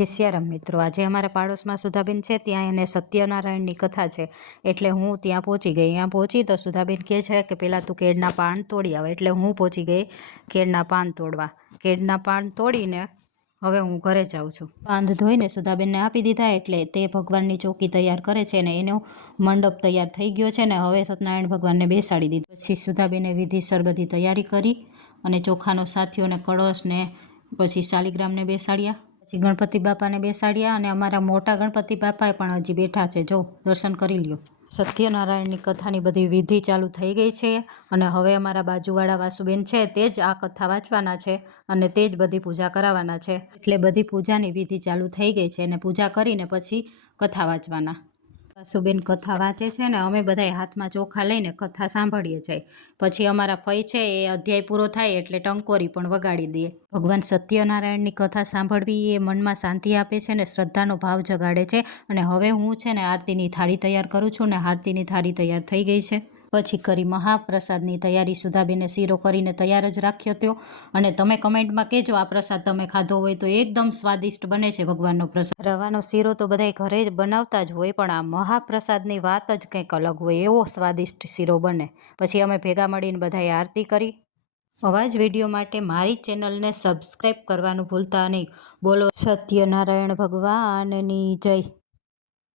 જય સિયારામ મિત્રો, આજે અમારા પાડોશમાં સુધાબેન છે, ત્યાં એને સત્યનારાયણની કથા છે. એટલે હું ત્યાં પહોંચી ગઈ. ત્યાં પહોંચી તો સુધાબેન કહે છે કે પહેલાં તું કેળના પાન તોડી આવે. એટલે હું પહોંચી ગઈ કેળના પાન તોડવા. કેળના પાન તોડીને હવે હું ઘરે જાઉં છું. બાંધ ધોઈને સુધાબેનને આપી દીધા એટલે તે ભગવાનની ચોકી તૈયાર કરે છે ને એનો મંડપ તૈયાર થઈ ગયો છે ને હવે સત્યનારાયણ ભગવાનને બેસાડી દીધું. પછી સુધાબેને વિધિસર બધી તૈયારી કરી અને ચોખાનો સાથીઓને કળશને પછી શાલિગ્રામને બેસાડ્યા. પછી ગણપતિ બાપાને બેસાડ્યા અને અમારા મોટા ગણપતિ બાપાએ પણ હજી બેઠા છે. જો, દર્શન કરી લ્યો. સત્યનારાયણની કથાની બધી વિધિ ચાલુ થઈ ગઈ છે અને હવે અમારા બાજુવાળા વાસુબેન છે તે જ આ કથા વાંચવાના છે અને તે જ બધી પૂજા કરાવવાના છે. એટલે બધી પૂજાની વિધિ ચાલુ થઈ ગઈ છે અને પૂજા કરીને પછી કથા વાંચવાના. વાસુબેન કથા વાંચે છે ને, અમે બધાય હાથમાં ચોખા લઈને કથા સાંભળીએ છીએ. પછી અમારા ફય છે એ અધ્યાય પૂરો થાય એટલે ટંકોરી પણ વગાડી દઈએ ભગવાન સત્યનારાયણની કથા સાંભળવી એ મનમાં શાંતિ આપે છે ને, શ્રદ્ધાનો ભાવ જગાડે છે. અને હવે હું છે ને આરતીની થાળી તૈયાર કરું છું ને, આરતીની થાળી તૈયાર થઈ ગઈ છે. પછી કરી મહાપ્રસાદની તૈયારી. સુધાબેને શીરો કરીને તૈયાર જ રાખ્યો હતો. અને તમે કમેન્ટમાં કહેજો, આ પ્રસાદ તમે ખાધો હોય તો એકદમ સ્વાદિષ્ટ બને છે ભગવાનનો પ્રસાદ. રવાનો શીરો તો બધાય ઘરે જ બનાવતા જ હોય, પણ આ મહાપ્રસાદની વાત જ કંઈક અલગ હોય, એવો સ્વાદિષ્ટ શીરો બને. પછી અમે ભેગા મળીને બધાએ આરતી કરી. અવાજ વીડિયો માટે મારી ચેનલને સબસ્ક્રાઈબ કરવાનું ભૂલતા નહીં. બોલો, સત્યનારાયણ ભગવાનની જય.